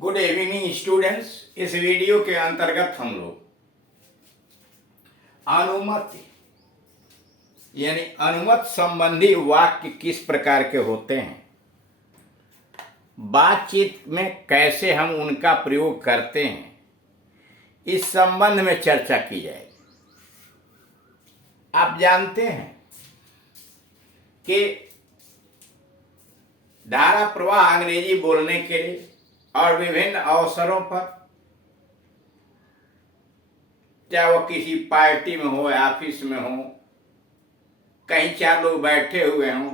Good evening students. इस video के अंतर्गत हम लोग अनुमत यानी अनुमत संबंधी वाक्य किस प्रकार के होते हैं, बातचीत में कैसे हम उनका प्रयोग करते हैं, इस संबंध में चर्चा की जाएगी। आप जानते हैं कि धारा प्रवाह अंग्रेजी बोलने के लिए और विभिन्न अवसरों पर, चाहे वो किसी पार्टी में हो, ऑफिस में हो, कहीं चार लोग बैठे हुए हों,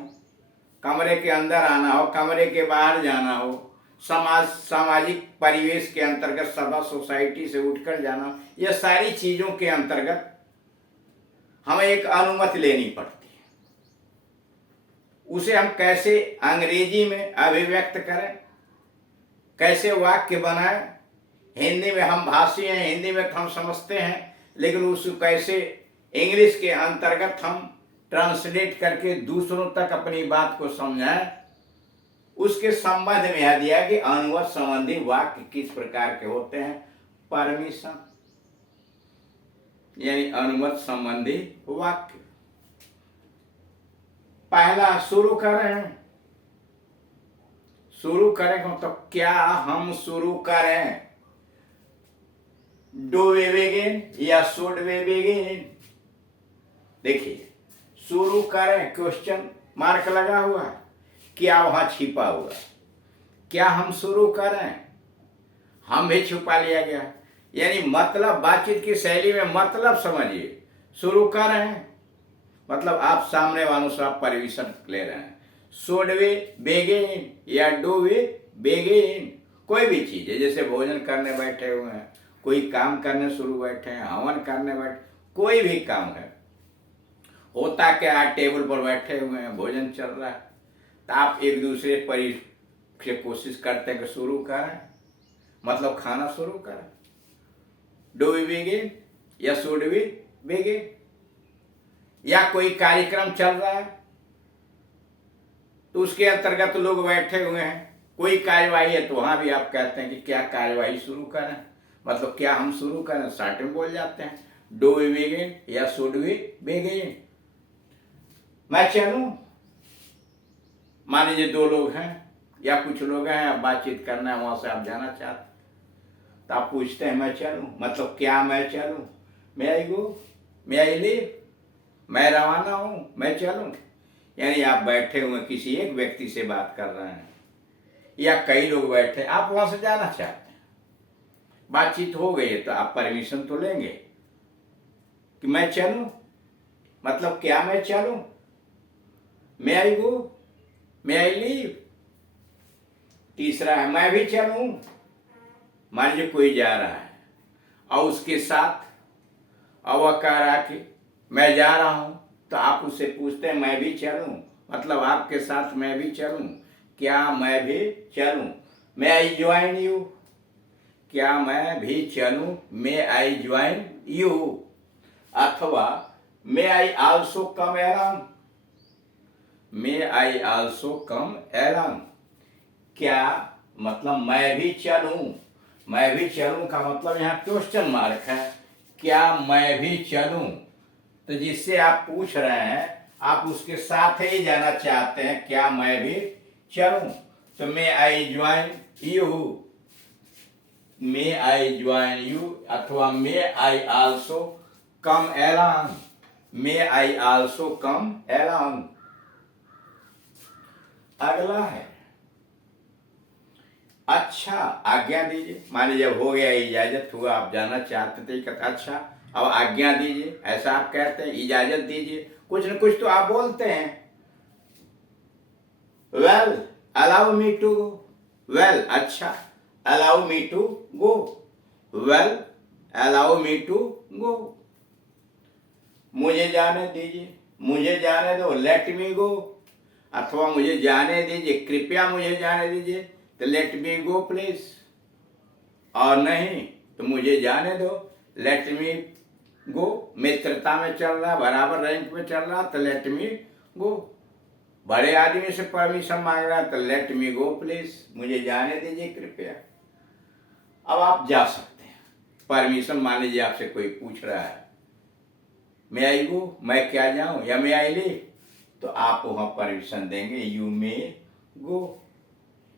कमरे के अंदर आना हो, कमरे के बाहर जाना हो, सामाजिक परिवेश के अंतर्गत सभा सोसाइटी से उठकर जाना, यह सारी चीजों के अंतर्गत हमें एक अनुमति लेनी पड़ती है। उसे हम कैसे अंग्रेजी में अभिव्यक्त करें, कैसे वाक्य बनाएं। हिंदी में हम भाषी हैं, हिंदी में हम समझते हैं, लेकिन उसको कैसे इंग्लिश के अंतर्गत हम ट्रांसलेट करके दूसरों तक अपनी बात को समझाएं, उसके संबंध में यह दिया कि अनुवाद संबंधी वाक्य किस प्रकार के होते हैं। परमिशन यानी अनुमत संबंधी वाक्य। पहला शुरू करें तो क्या हम शुरू करें, डू वी बिगिन या शुड वी बिगिन। देखिए, शुरू करें क्वेश्चन मार्क लगा हुआ है, क्या वहां छिपा हुआ है। क्या हम शुरू करें, हम भी छुपा लिया गया। यानी मतलब बातचीत की शैली में मतलब समझिए। शुरू करें मतलब आप सामने वालों से आप परमिशन ले रहे हैं। शुड वी बिगिन या डू वी बिगिन, कोई भी चीज है, जैसे भोजन करने बैठे हुए हैं, कोई काम करने शुरू बैठे हैं, हवन करने बैठे, कोई भी काम है, होता क्या, टेबल पर बैठे हुए हैं, भोजन चल रहा है, तो आप एक दूसरे पर से कोशिश करते हैं कि शुरू करें, मतलब खाना शुरू करें। डू वी बिगिन या शुड वी बिगिन। या कोई कार्यक्रम चल रहा है तो उसके अंतर्गत लोग बैठे हुए हैं, कोई कार्यवाही है तो वहां भी आप कहते हैं कि क्या कार्यवाही शुरू करें, मतलब क्या हम शुरू करें, स्टार्ट में बोल जाते हैं। डू वी बिगिन या शुड वी बिगिन। मैं चलूं, मान लीजिए दो लोग हैं या कुछ लोग हैं, आप बातचीत करना है, वहां से आप जाना चाहते तो आप पूछते हैं मैं चलूं, मतलब क्या मैं चलूं, मैं आई गो, मैं आई लीव, मैं रवाना हूं, मैं चलूं। यानी आप बैठे हुए किसी एक व्यक्ति से बात कर रहे हैं या कई लोग बैठे, आप वहां से जाना चाहते हैं, बातचीत हो गई है तो आप परमिशन तो लेंगे कि मैं चलूं, मतलब क्या मैं चलूं, मैं आई गो, मैं आई लीव। तीसरा है मैं भी चलूं। मान लीजिए कोई जा रहा है और उसके साथ और वह कह रहा है कि मैं जा रहा हूं, तो आप उससे पूछते हैं मैं भी चलूं, मतलब आपके साथ मैं भी चलूं, क्या मैं भी चलूं। मे आई ज्वाइन यू, क्या मैं भी चलूं, मे आई ज्वाइन यू। अथवा may I also come along, may I also come along. क्या मतलब मैं भी चलूं, मैं भी चलूं का मतलब यहाँ क्वेश्चन मार्क है, क्या मैं भी चलूं। तो जिससे आप पूछ रहे हैं आप उसके साथ ही जाना चाहते हैं, क्या मैं भी चलूं। तो may I join you, may I join you, अथवा may I also come along, may I also come along. अगला है अच्छा आज्ञा दीजिए। मान लीजिए हो गया, इजाजत हुआ, आप जाना चाहते थे, कहते अच्छा अब आज्ञा दीजिए, ऐसा आप कहते हैं, इजाजत दीजिए, कुछ न कुछ तो आप बोलते हैं। Well allow me to go, well अच्छा, allow me to go, well allow me to go. मुझे जाने दीजिए, मुझे जाने दो, लेट मी गो। अथवा मुझे जाने दीजिए, कृपया मुझे जाने दीजिए, तो लेट मी गो प्लीज। और नहीं तो मुझे जाने दो, लेट मी गो। मित्रता में चल रहा, बराबर रैंक में चल रहा, तो लेट मी गो। बड़े आदमी से परमिशन मांग रहा है तो लेट मी गो प्लीज, मुझे जाने दीजिए कृपया। अब आप जा सकते हैं। परमिशन मान लीजिए आपसे कोई पूछ रहा है, मैं आई गो, मैं क्या जाऊं या मैं आई लीव, तो आप वहां परमिशन देंगे यू मे गो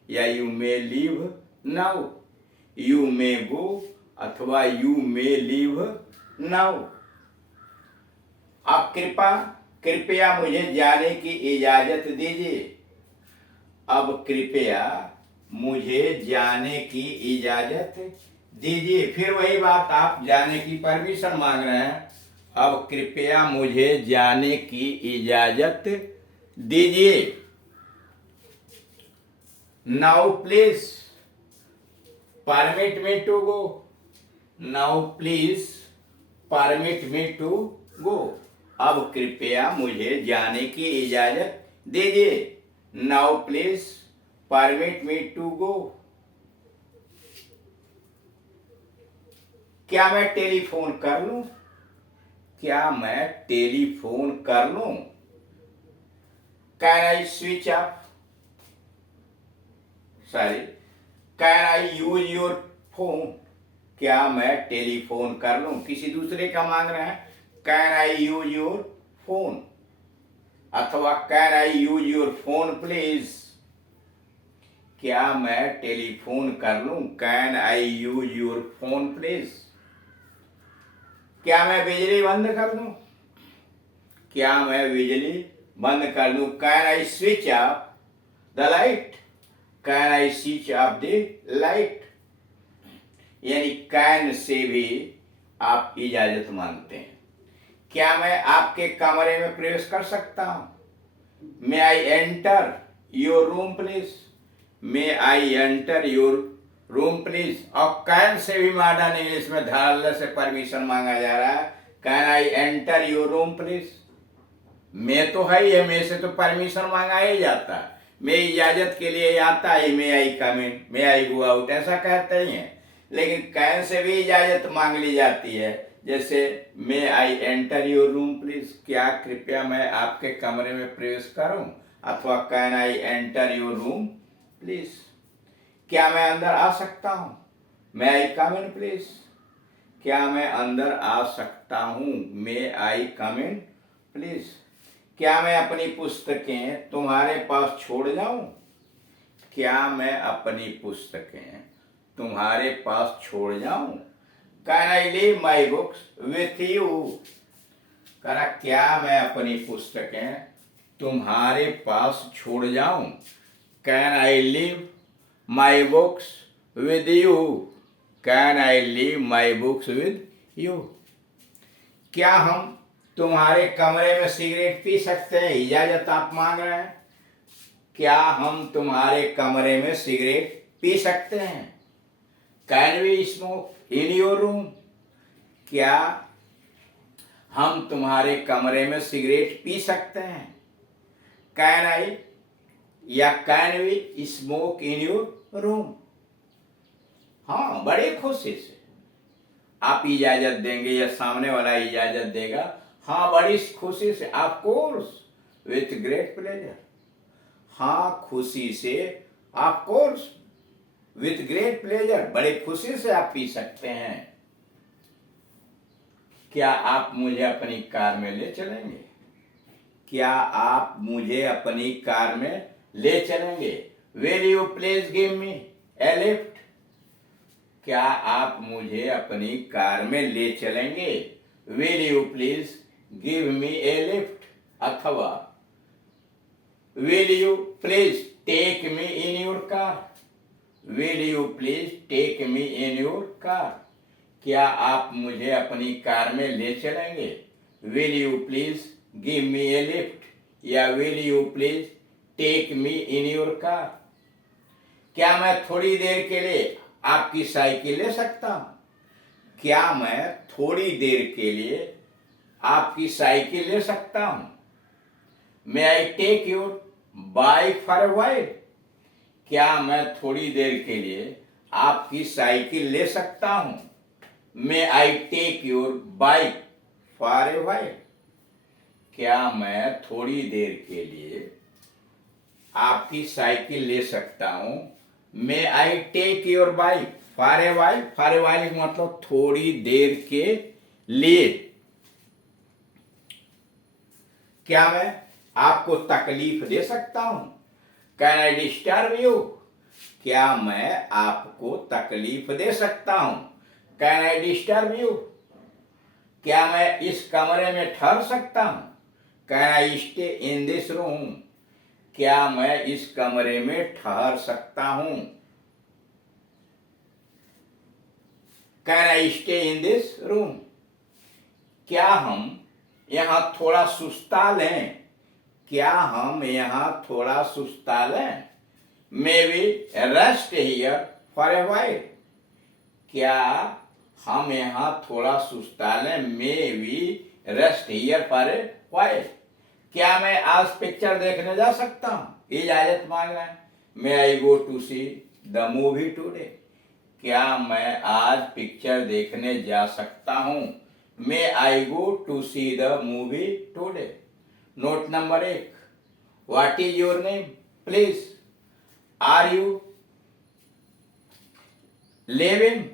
या you may leave now, you may go अथवा यू मे लीव नाउ। आप कृपया मुझे जाने की इजाजत दीजिए। अब कृपया मुझे जाने की इजाजत दीजिए। फिर वही बात, आप जाने की परमिशन मांग रहे हैं। अब कृपया मुझे जाने की इजाजत दीजिए। Now please permit me to go, now please permit me to go. अब कृपया मुझे जाने की इजाजत दीजिए। Now please permit me to go. क्या मैं टेलीफोन कर लूं? क्या मैं टेलीफोन कर लूं? Can I switch off, sorry, can I use your phone? क्या मैं टेलीफोन कर लूं? किसी दूसरे का मांग रहे हैं, can I use your phone, अथवा can I use your phone please. क्या मैं टेलीफोन कर लूं? Can I use your phone please. क्या मैं बिजली बंद कर दूं? क्या मैं बिजली बंद कर दूं? Can I switch off the light, can I switch off the light. यानी कैन से भी आप इजाजत मांगते हैं। क्या मैं आपके कमरे में प्रवेश कर सकता हूं? May I enter your room please, may I enter your room please. और कैन से भी मॉडर्न इंग्लिश में धारल से परमिशन मांगा जा रहा है, can I enter your room please. मैं तो है ही है, मैं से तो परमिशन मांगा ही जाता है, मैं इजाजत के लिए आता है, मे I come in, may I go out, ऐसा कहते ही है। लेकिन कैन से भी इजाजत मांग ली जाती है, जैसे may I enter your room please, क्या कृपया मैं आपके कमरे में प्रवेश करूं, अथवा can I enter your room please. क्या मैं अंदर आ सकता हूं? May I come in please. क्या मैं अंदर आ सकता हूं? May I come in please. क्या मैं अपनी पुस्तकें तुम्हारे पास छोड़ जाऊं? क्या मैं अपनी पुस्तकें तुम्हारे पास छोड़ जाऊं? Can I leave my books with you. करा, क्या मैं अपनी पुस्तकें तुम्हारे पास छोड़ जाऊं? Can I leave my books with you, can I leave my books with you. क्या हम तुम्हारे कमरे में सिगरेट पी सकते हैं? इजाजत आप मांग रहे हैं। क्या हम तुम्हारे कमरे में सिगरेट पी सकते हैं? Can we smoke in your room. क्या हम तुम्हारे कमरे में सिगरेट पी सकते हैं? कैन आई या can we smoke in your room. हाँ, बड़े खुशी से आप इजाजत देंगे या सामने वाला इजाजत देगा। हाँ, बड़ी खुशी से, of course, with great pleasure. हाँ, खुशी से, of course, with great pleasure, बड़े खुशी से आप पी सकते हैं। क्या आप मुझे अपनी कार में ले चलेंगे? क्या आप मुझे अपनी कार में ले चलेंगे? Will you please give me a lift. क्या आप मुझे अपनी कार में ले चलेंगे? Will you please give me a lift, अथवा will you please take me in your car, will you please take me in your car. क्या आप मुझे अपनी कार में ले चलेंगे? Will you please give me a lift या will you please take me in your car. क्या मैं थोड़ी देर के लिए आपकी साइकिल ले सकता हूं? क्या मैं थोड़ी देर के लिए आपकी साइकिल ले सकता हूं? May I take your bike for a while. क्या मैं थोड़ी देर के लिए आपकी साइकिल ले सकता हूं? May I take your bike for a while. क्या मैं थोड़ी देर के लिए आपकी साइकिल ले सकता हूं? May I take your bike for a while का मतलब थोड़ी देर के लिए। क्या मैं आपको तकलीफ दे सकता हूं? Can I disturb you? क्या मैं आपको तकलीफ दे सकता हूं? Can I disturb you? क्या मैं इस कमरे में ठहर सकता हूं? Can I stay in this room? क्या मैं इस कमरे में ठहर सकता हूं? Can I stay in this room? क्या हम यहां थोड़ा सुस्ता लें? क्या हम यहां थोड़ा सुस्ता लें? May we rest here for a while? क्या हम यहां थोड़ा सुस्ता लें? May we rest here for a while? क्या मैं आज पिक्चर देखने जा सकता हूं? इजाजत मांग रहे हैं। May I go to see the movie today? क्या मैं आज पिक्चर देखने जा सकता हूं? May I go to see the movie today? Note number 1, what is your name please? Are you living?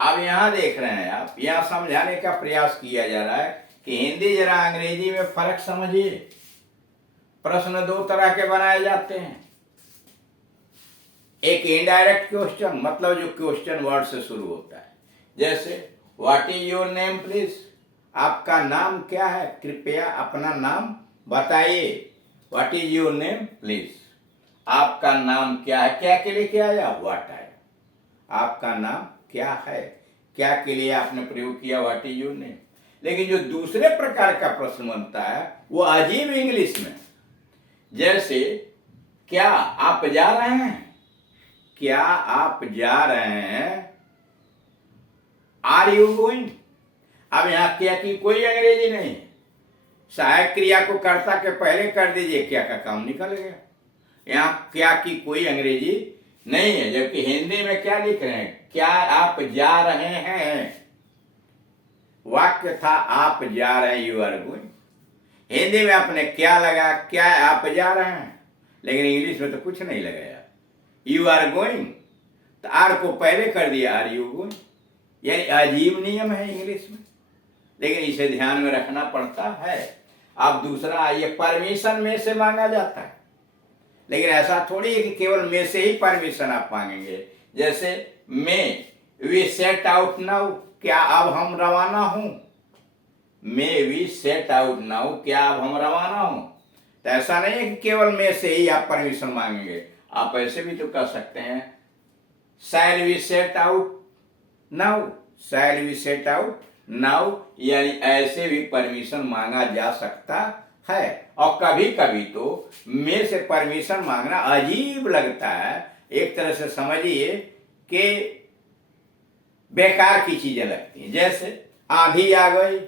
अब यहां देख रहे हैं आप, यहां समझाने का प्रयास किया जा रहा है कि हिंदी जरा अंग्रेजी में फर्क समझिए। प्रश्न दो तरह के बनाए जाते हैं। एक इनडायरेक्ट क्वेश्चन, मतलब जो क्वेश्चन वर्ड से शुरू होता है, जैसे what is your name please? आपका नाम क्या है? कृपया अपना नाम बताइए। What is your name please? आपका नाम क्या है? क्या के लिए क्या आया? व्हाट आया। आपका नाम क्या है? क्या के लिए आपने प्रयोग किया व्हाट इज योर नेम। लेकिन जो दूसरे प्रकार का प्रश्न बनता है वो अजीब इंग्लिश में, जैसे क्या आप जा रहे हैं? क्या आप जा रहे हैं? Are you going? अब यहां क्या की कोई अंग्रेजी नहीं है। सहायक क्रिया को कर्ता के पहले कर दीजिए, क्या का काम निकल गया। यहां क्या की कोई अंग्रेजी नहीं है, जबकि हिंदी में क्या लिख रहे हैं? क्या आप जा रहे हैं? वाक्य था आप जा रहे हैं, यू आर गोइंग। हिंदी में आपने क्या लगा? क्या आप जा रहे हैं। लेकिन इंग्लिश में तो कुछ नहीं लगाया, यू आर गोइंग। तो आर को पहले कर दिया, आर यू गोइंग। यानी अजीब नियम है इंग्लिश में, लेकिन इसे ध्यान में रखना पड़ता है। अब दूसरा आइए, परमिशन में से मांगा जाता है, लेकिन ऐसा थोड़ी है कि केवल में से ही परमिशन आप मांगेंगे। जैसे may we set out now? क्या अब हम रवाना हूं? May we set out now? क्या अब हम रवाना हूं? तो ऐसा नहीं है कि केवल में से ही आप परमिशन मांगेंगे। आप ऐसे भी तो कर सकते हैं, shall we set out now? Shall we set out now? यानी ऐसे भी परमिशन मांगा जा सकता है। और कभी कभी तो में से परमिशन मांगना अजीब लगता है, एक तरह से समझिए कि बेकार की चीजें लगती हैं। जैसे आंधी आ गई,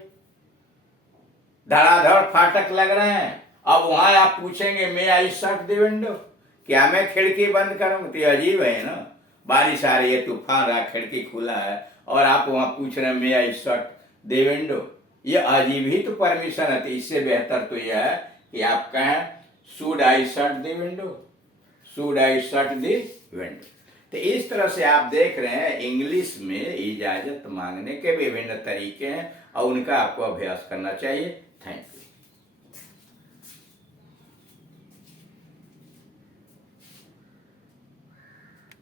धड़ाधड़ फाटक लग रहे हैं, अब वहां आप पूछेंगे मे आई शट द विंडो? क्या मैं खिड़की बंद करूं? तो अजीब है ना, बारिश आ रही है, तूफान रहा, खिड़की खुला है और आप वहां पूछ रहे हैं may I shut the window. ये अजीब ही तो परमिशन है। तो इससे बेहतर तो यह है कि आप कहें should I shut the window? Should I shut the window? तो इस तरह से आप देख रहे हैं इंग्लिश में इजाजत मांगने के विभिन्न तरीके हैं और उनका आपको अभ्यास करना चाहिए। Thank you.